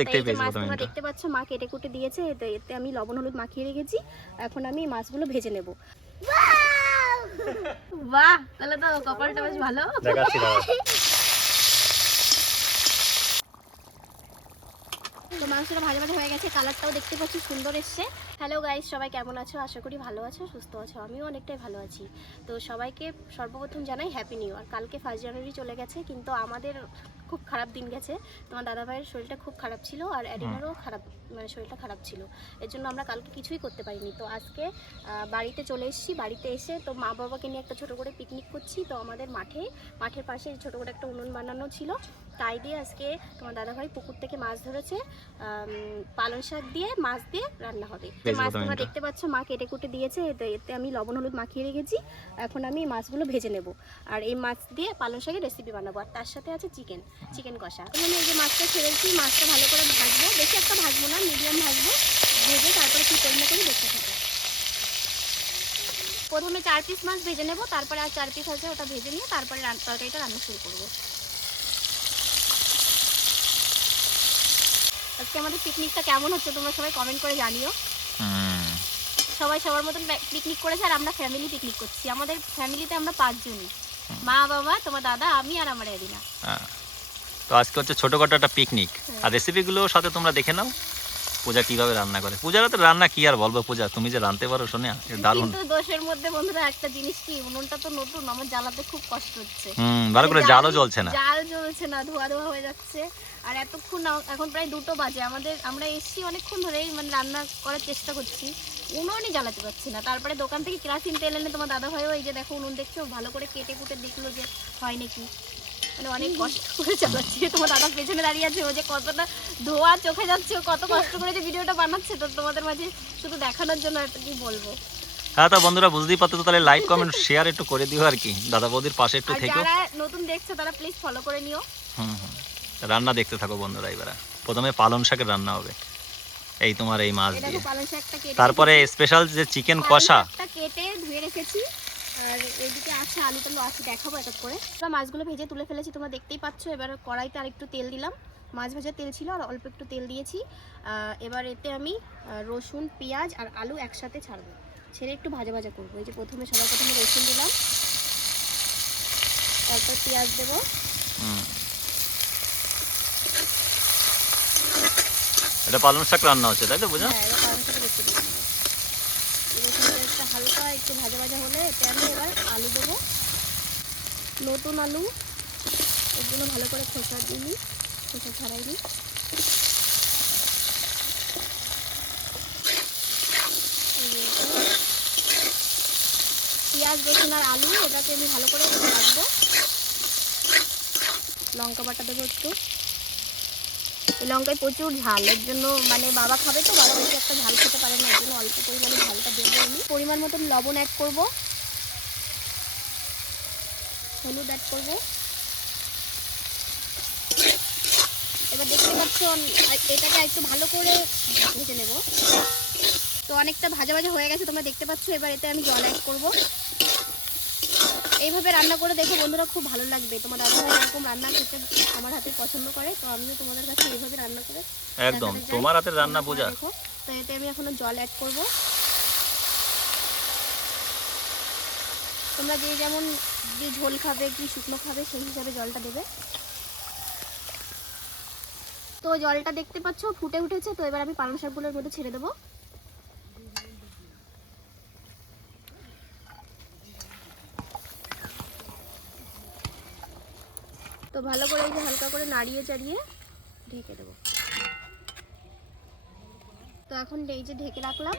দেখতেই পেয়েছি মাছ প্রথমে তোমরা দেখতে পাচ্ছ মা কেটে কুটে দিয়েছে, এতে আমি লবণ হলুদ মাখিয়ে রেখেছি। এখন আমি মাছগুলো ভেজে নেব। বাহ, তাহলে তো কপালটা বেশ ভালো। দেখাচ্ছি দাঁড়াও। তো মাংসটা ভাজা ভাজা হয়ে গেছে, কালারটাও দেখতে পাচ্ছি সুন্দর এসছে। হ্যালো গাইস, সবাই কেমন আছো? আশা করি ভালো আছো, সুস্থ আছো। আমিও অনেকটাই ভালো আছি। তো সবাইকে সর্বপ্রথম জানাই হ্যাপি নিউ ইয়ার। কালকে 1 জানুয়ারি চলে গেছে, কিন্তু আমাদের খুব খারাপ দিন গেছে। তোমার দাদাভাইয়ের শরীরটা খুব খারাপ ছিল, আর অ্যাডিনারও খারাপ, মানে শরীরটা খারাপ ছিল। এর জন্য আমরা কালকে কিছুই করতে পারিনি। তো আজকে বাড়িতে চলে এসেছি। বাড়িতে এসে তো মা বাবাকে নিয়ে একটা ছোটো করে পিকনিক করছি। তো আমাদের মাঠের পাশে ছোটো করে একটা উনুন বানানো ছিল, তাই দিয়ে আজকে তোমার দাদাভাই পুকুর থেকে মাছ ধরেছে। পালং শাক দিয়ে মাছ দিয়ে রান্না হবে। মাছ তোমরা দেখতে পাচ্ছ মা কেটে কুটে দিয়েছে, এতে আমি লবণ হলুদ মাখিয়ে রেখেছি। এখন আমি মাছগুলো ভেজে নেব, আর এই মাছ দিয়ে পালং শাকের রেসিপি বানাবো। আর তার সাথে আছে চিকেন কষা। আমি এই যে মাছটা ছেড়েছি, মাছটা ভালো করে ভাজবো, বেশি একটা ভাজবো না, মিডিয়াম ভাজবো। ভেজে তারপরে কি করবো করে দেখতে থাকবো। প্রথমে 4 পিস মাছ ভেজে নেব, তারপরে আর 4 পিস আছে ওটা ভেজে নিয়ে তারপরে তরকারিটা রান্না শুরু করবো। আজকে আমাদের পিকনিকটা কেমন হচ্ছে তোমরা সবাই কমেন্ট করে জানিও। সবাই সবার মতন পিকনিক করেছে, আর আমরা ফ্যামিলি পিকনিক করছি। আমাদের ফ্যামিলিতে আমরা 5 জনই, মা বাবা, তোমার দাদা, আমি আর আমার এদিনা। তো আজকে হচ্ছে ছোটখাটো একটা পিকনিক, আর রেসিপিগুলো সাথে তোমরা দেখে নাও পূজা কিভাবে রান্না করে। পূজার তো রান্না কি আর বলবো, পূজা তুমি যে রাঁধতে পারো শোনা দারুণ। কিন্তু দোষের মধ্যে বন্ধুরা একটা জিনিস কি, উনুনটা তো নতুন, আমার জ্বালাতে খুব কষ্ট হচ্ছে। ভালো করে জালও জ্বলছে না, ধোয়া হয়ে যাচ্ছে। আর এতক্ষণ এখন প্রায় 2টো বাজে, আমরা এসছি অনেকক্ষণ ধরেই, মানে রান্না করার চেষ্টা করছি, উনুনই জ্বালাতে পারছি না। তারপরে দোকান থেকে কেরাসিন তেল এনে তোমার দাদা ভাইও এই যে দেখো উনুন দেখছো, ভালো করে কেটে কুটে দেখলো যে হয় নাকি, মানে অনেক কষ্ট করে চালাচ্ছি। তোমার দাদা পেছনে দাঁড়িয়ে আছে, ও যে কতটা ধোয়া চোখে যাচ্ছে, ও কত কষ্ট করে যে ভিডিওটা বানাচ্ছে, তো তোমাদের মাঝে শুধু দেখানোর জন্য একটা কি বলবো। হ্যাঁ, তো বন্ধুরা বুঝতেই পারতো, তাহলে লাইক কমেন্ট শেয়ার একটু করে দিও আর কি, দাদা বৌদির পাশে একটু থেকো। যারা নতুন দেখছো তারা প্লিজ ফলো করে নিও। রান্না দেখতে থাকো বন্ধুরা। এবার প্রথমে পালং শাকের রান্না হবে, এই তোমার এই মাছ দিয়ে। তারপরে স্পেশাল যে চিকেন কষা কেটে ধুয়ে রেখেছি, আর এইদিকে আছে আলু টালু আছে, দেখাবো এক এক করে। মাছগুলো ভেজে তুলে ফেলেছি, তোমরা দেখতেই পাচ্ছ। এবার কড়াইতে আর একটু তেল দিলাম, মাছ ভাজার তেল ছিল আর অল্প একটু তেল দিয়েছি। এবার এতে আমি রসুন, পেঁয়াজ আর আলু একসাথে ছাড়বো, ছেড়ে একটু ভাজা ভাজা করবো। এই যে প্রথমে রসুন দিলাম, তারপর পেঁয়াজ দেবো। এটা পালং শাক রান্না হচ্ছে, তাই তো বুঝা? হ্যাঁ, এবার পালং শাকের রেসিপি বানাবো। রসুনটা হালকা একটু ভাজা ভাজা হলে এতে আমি এবার আলু দেবো, নতুন আলু, এর জন্য ভালো করে খোসা ছাড়াই দিই। পেঁয়াজ, রসুন আর আলু এটাকে আমি ভালো করে ভাজবো। লঙ্কা বাটা দেবো একটু, এই লঙ্কায় প্রচুর ঝাল, এর জন্য মানে বাবা খাবে তো, বাবা বেশি একটা ঝাল খেতে পারে না, এর জন্য অল্প পরিমাণে ঝালটা দেবো আমি। পরিমাণ মতন লবণ অ্যাড করবো, হলুদ অ্যাড করবো। এবার দেখতে পাচ্ছ এটাকে একটু ভালো করে ভেজে নেব। তো অনেকটা ভাজা ভাজা হয়ে গেছে তোমরা দেখতে পাচ্ছ। এবার এতে আমি জল অ্যাড করবো। এইভাবে রান্না করে দেখো বন্ধুরা, খুব ভালো লাগবে। তোমার দাদা ভাই এরকম রান্না খেতে আমার হাতে পছন্দ করে, তো আমিও তোমাদের কাছে এইভাবে রান্না করে একদম তোমার হাতের রান্না পূজা। দেখো, তো এতে আমি এখনো জল অ্যাড করবো। তোমরা যে যেমন যে ঝোল খাবে কি শুকনো খাবে সেই হিসাবে জলটা দেবে। তো জলটা দেখতে পাচ্ছ ফুটে উঠেছে, তো এবার আমি পালং শাকগুলোর মধ্যে ছেড়ে দেবো। তো ভালো করে এই যে হালকা করে নাড়িয়ে চাড়িয়ে ঢেকে দেবো। তো এখন এই যে ঢেকে রাখলাম,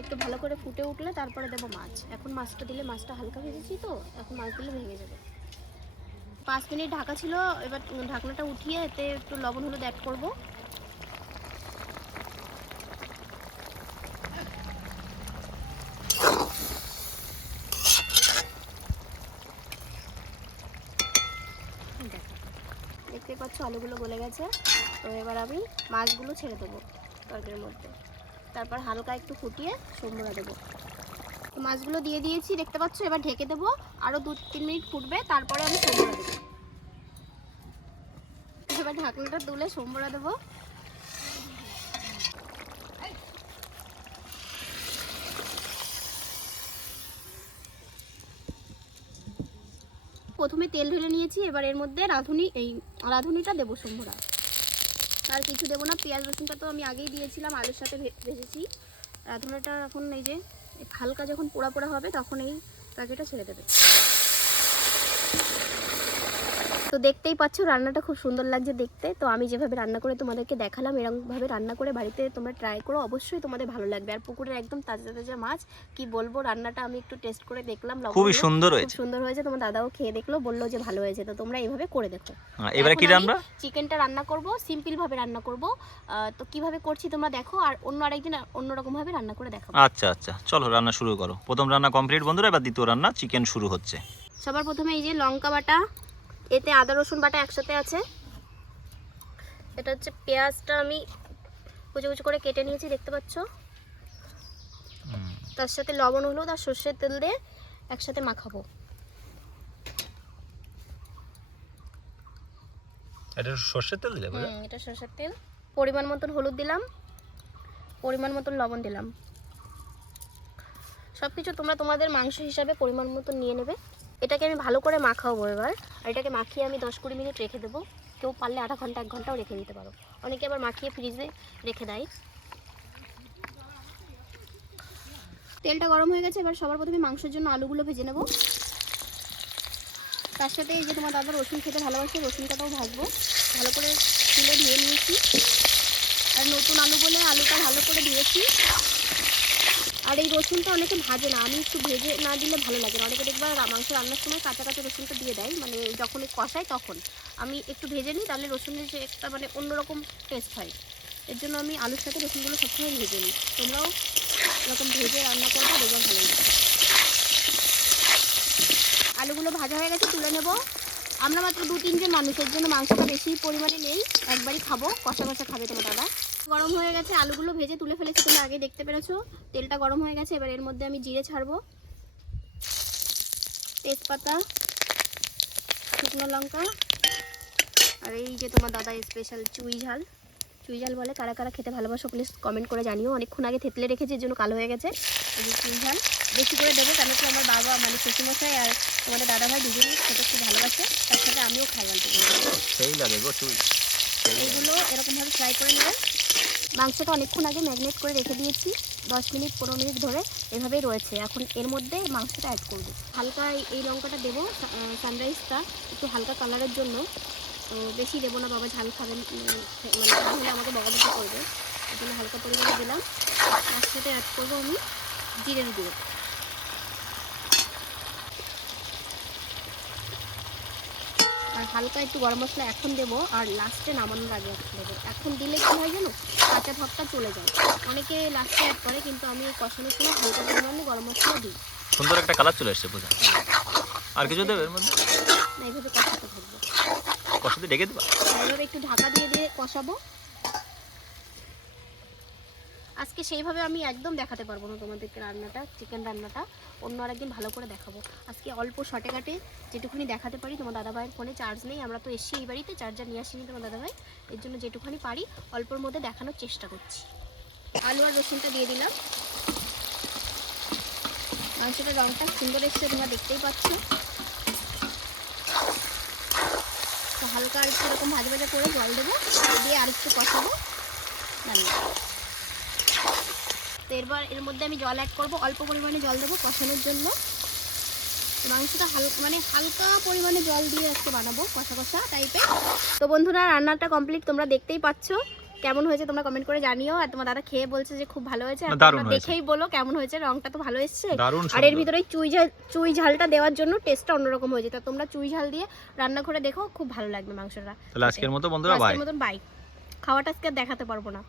একটু ভালো করে ফুটে উঠলে তারপরে দেবো মাছ। এখন মাছটা দিলে, মাছটা হালকা ভেজেছি তো, এখন মাছ দিলে ভেঙে যাবে। 5 মিনিট ঢাকা ছিল, এবার ঢাকনাটা উঠিয়ে এতে একটু লবণ হলুদ অ্যাড করবো। দেখতে পাচ্ছ আলুগুলো গলে গেছে, তো এবার আমি মাছগুলো ছেড়ে দেবো তরকারির মধ্যে, তারপর হালকা একটু ফুটিয়ে সম্বরা দেবো। মাছগুলো দিয়ে দিয়েছি দেখতে পাচ্ছ, এবার ঢেকে দেবো, আরও 2-3 মিনিট ফুটবে, তারপরে আমি সম্বরা দেবো। এবার ঢাকনাটা তুলে সম্বরা দেবো। প্রথমে তেল ঢেলে নিয়েছি, এবার এর মধ্যে রাঁধুনিটা দেবো সম্বরা। আর কিছু দেবো না, পেঁয়াজ রসুনটা তো আমি আগেই দিয়েছিলাম, আলুর সাথে ভেজেছি। রাঁধুনিটা এখন এই যে হালকা যখন পোড়া পোড়া হবে তখন এই প্যাকেটটা ছেড়ে দেবে। তো দেখতেই পাচ্ছ রান্নাটা খুব সুন্দর লাগছে দেখতে। তো আমি যেভাবে রান্না করে তোমাদেরকে দেখালাম, এরকমভাবে রান্না করে বাড়িতে তোমরা ট্রাই করো, অবশ্যই তোমাদের ভালো লাগবে। আর পুকুরের একদম তাজা তাজা মাছ, কি বলবো, রান্নাটা আমি একটু টেস্ট করে দেখলাম, খুবই সুন্দর হয়েছে, খুব সুন্দর হয়েছে। তোমার দাদাও খেয়ে দেখলো, বললো যে ভালো হয়েছে। তো তোমরা এইভাবে করে দেখো। এবারে কি রান্না? চিকেনটা রান্না করব, সিম্পল ভাবে রান্না করব। তো কিভাবে করছি তোমরা দেখো, আর অন্য আরেকদিন অন্যরকম ভাবে রান্না করে দেখাবো। আচ্ছা আচ্ছা, চলো রান্না শুরু করো। প্রথম রান্না কমপ্লিট বন্ধুরা, এবার দ্বিতীয় রান্না চিকেন শুরু হচ্ছে। সবার প্রথমে এই যে লঙ্কা বাটা, এতে আদা রসুন বাটা একসাথে আছে। এটা হচ্ছে পেঁয়াজটা আমি কুচি কুচি করে কেটে নিয়েছি, দেখতে পাচ্ছ। তার সাথে লবণ হলুদ আর সর্ষের তেল দিয়ে একসাথে মাখাবো। এটা সর্ষের তেল দিলে? এটা সর্ষের তেল। পরিমাণ মতন হলুদ দিলাম, পরিমাণ মতন লবণ দিলাম। সব কিছু তোমরা তোমাদের মাংস হিসাবে পরিমাণ মতন নিয়ে নেবে। এটাকে আমি ভালো করে মাখাবো এবার। আর এটাকে মাখিয়ে আমি 10-20 মিনিট রেখে দেবো। কেউ পারলে আধা ঘন্টা 1 ঘন্টাও রেখে দিতে পারো, অনেকে আবার মাখিয়ে ফ্রিজে রেখে দেয়। তেলটা গরম হয়ে গেছে, এবার সবার প্রথমে মাংসের জন্য আলুগুলো ভেজে নেব। তার সাথে এই যে তোমার দাদা রসুন খেতে ভালোবাসে, রসুনটাও ভাজবো। ভালো করে তুলে ধুয়ে নিয়েছি, আর নতুন আলু বলে আলুটা ভালো করে ধুয়েছি। আর এই রসুনটা অনেকে ভাজে না, আমি একটু ভেজে না দিলে ভালো লাগে না। অনেকে দেখবা মাংস রান্নার সময় কাঁচা কাঁচা রসুনটা দিয়ে দেয়, মানে যখন কষায় তখন। আমি একটু ভেজে নিই, তাহলে রসুনের যে একটা মানে অন্যরকম টেস্ট হয়। এর জন্য আমি আলুর সাথে রসুনগুলো সবসময় ভেজে নিই। তোমরাও এরকম ভেজে রান্না করবে, দেখবে ভালো লাগে। আলুগুলো ভাজা হয়ে গেছে, তুলে নেব। আমরা মাত্র 2-3 জন মানুষের জন্য মাংসটা বেশি পরিমাণে নেই, একবারই খাবো, কষা কষা খাবে তোমার দাদা। গরম হয়ে গেছে, আলুগুলো ভেজে তুলে ফেলেছি, তোমরা আগে দেখতে পেরেছো। তেলটা গরম হয়ে গেছে, এবার এর মধ্যে আমি জিরে ছাড়বো, তেজপাতা, শুকনো লঙ্কা, আর এই যে তোমার দাদা স্পেশাল চুই ঝাল। চুই ঝাল বলে, কারা কারা খেতে ভালোবাসো প্লিজ কমেন্ট করে জানিও। অনেকক্ষণ আগে থেতলে রেখেছি, এর জন্য কালো হয়ে গেছে। এই যে চুই ঝাল বেশি করে দেবো, কেন কি আমার বাবা মানে শ্বশুরমশাই আর তোমাদের দাদা ভাই দুজনেই খেতে খুব ভালোবাসে, তার সাথে আমিও খাই বলতে গেলে। সেই লাগে গো চুই। এইগুলো এরকমভাবে ফ্রাই করে নেবেন। মাংসটা অনেকক্ষণ আগে ম্যারিনেট করে রেখে দিয়েছি, 10 মিনিট 15 মিনিট ধরে এভাবেই রয়েছে। এখন এর মধ্যে মাংসটা অ্যাড করবো। হালকা এই লঙ্কাটা দেবো, সানরাইজটা একটু হালকা কালারের জন্য। তো বেশি দেবো না, বাবা ঝাল খাবেন, মানে ঝাল হলে আমাকে বকাবকি করবে, এই জন্য হালকা পরিমাণে দিলাম। তার সাথে অ্যাড করবো আমি জিরের গুঁড়ো। আর হালকা একটু গরম মশলা এখন দেবো, আর লাস্টে নামানোর আগে দেবো। এখন দিলে কী হয় জানো, কাঁচা ভাবটা চলে যায়। অনেকে লাস্টে অ্যাড করে, কিন্তু আমি কষানোর সময় হালকা পরিমাণে গরম মশলা দিই। সুন্দর একটা কালার চলে এসেছে পূজা। আর কিছু দেবে এর মধ্যে? না, এইভাবে কষাতে থাকবো। কষাতে ডেকে দেবা? এইভাবে একটু ঢাকা দিয়ে দিয়ে কষাবো। আজকে সেইভাবে আমি একদম দেখাতে পারবো না তোমাদেরকে রান্নাটা, চিকেন রান্নাটা অন্য আরেকদিন ভালো করে দেখাবো। আজকে অল্প শর্টে কাটে যেটুকুনি দেখাতে পারি। তোমার দাদাভাইয়ের ফোনে চার্জ নেই, আমরা তো এসছি এই বাড়িতে, চার্জার নিয়ে আসিনি তোমার দাদাভাই, এর জন্য যেটুকুনি পারি অল্পর মধ্যে দেখানোর চেষ্টা করছি। আলু আর রসুনটা দিয়ে দিলাম। মাংসটার রঙটা সুন্দর এসছে, তোমরা দেখতেই পাচ্ছ। তো হালকা আর একটু এরকম ভাজা ভাজা করে জল দেবো, দিয়ে আর একটু কষাবো, নামিয়ে। তো এরপর এর মধ্যে আমি জল অ্যাড করবো, অল্প পরিমাণে জল দেবো কষানোর জন্য। মাংসটা হালকা পরিমাণে জল দিয়ে আজকে বানাবো, কষা কষা টাইপের। তো বন্ধুরা রান্নাটা কমপ্লিট, তোমরা দেখতেই পাচ্ছ। কেমন হয়েছে তোমরা কমেন্ট করে জানিও। আর তোমার দাদা খেয়ে বলছে যে খুব ভালো হয়েছে, আর তোমরা দেখেই বলো কেমন হয়েছে, রংটা তো ভালো এসছে। আর এর ভিতরে চুই ঝালটা দেওয়ার জন্য টেস্টটা অন্যরকম হয়েছে। তা তোমরা চুই ঝাল দিয়ে রান্না করে দেখো, খুব ভালো লাগবে মাংসটা। তাহলে আজকের মতো বন্ধুরা বাই। বাই। খাওয়াটা আজকে দেখাতে পারবো না।